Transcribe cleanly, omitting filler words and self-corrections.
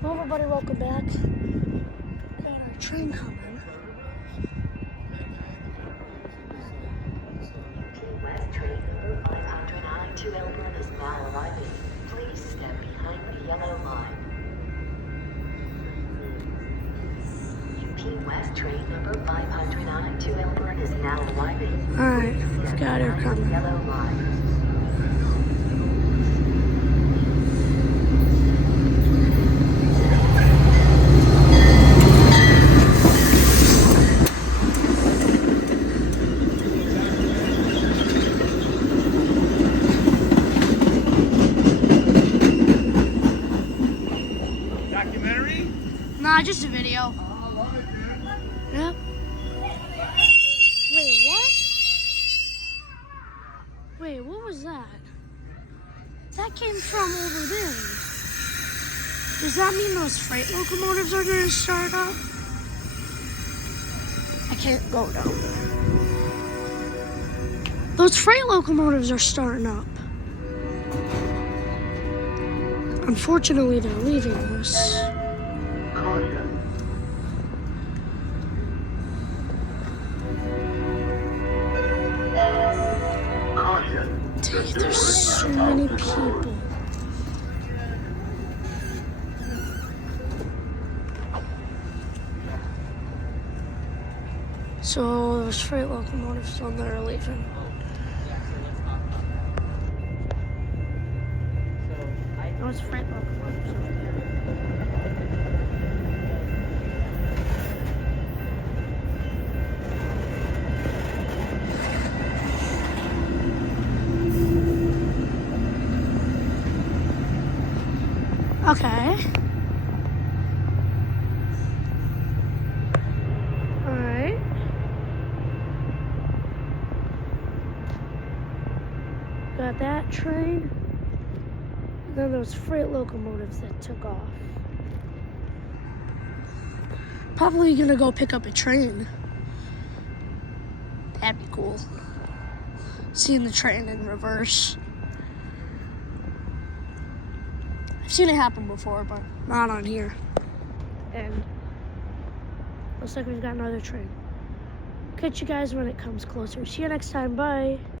Hello everybody, welcome back. Got our train coming. West train number 509 to Elmhurst is now arriving. Please step behind the yellow line. UP West train number 509 to Elmhurst is now arriving. Alright, we've got her coming. Yellow line. Documentary? Nah, just a video. I love it, dude. Yep. Wait, what? Wait, what was that? That came from over there. Does that mean those freight locomotives are going to start up? I can't go down there. Those freight locomotives are starting up. Unfortunately, they're leaving us. Dang, there's so many people. So those freight locomotives on there are leaving. Those freight locomotives over there. Okay. Alright. Got that train. And then those freight locomotives that took off. Probably gonna go pick up a train. That'd be cool. Seeing the train in reverse. I've seen it happen before, but not on here. And looks like we've got another train. Catch you guys when it comes closer. See you next time. Bye.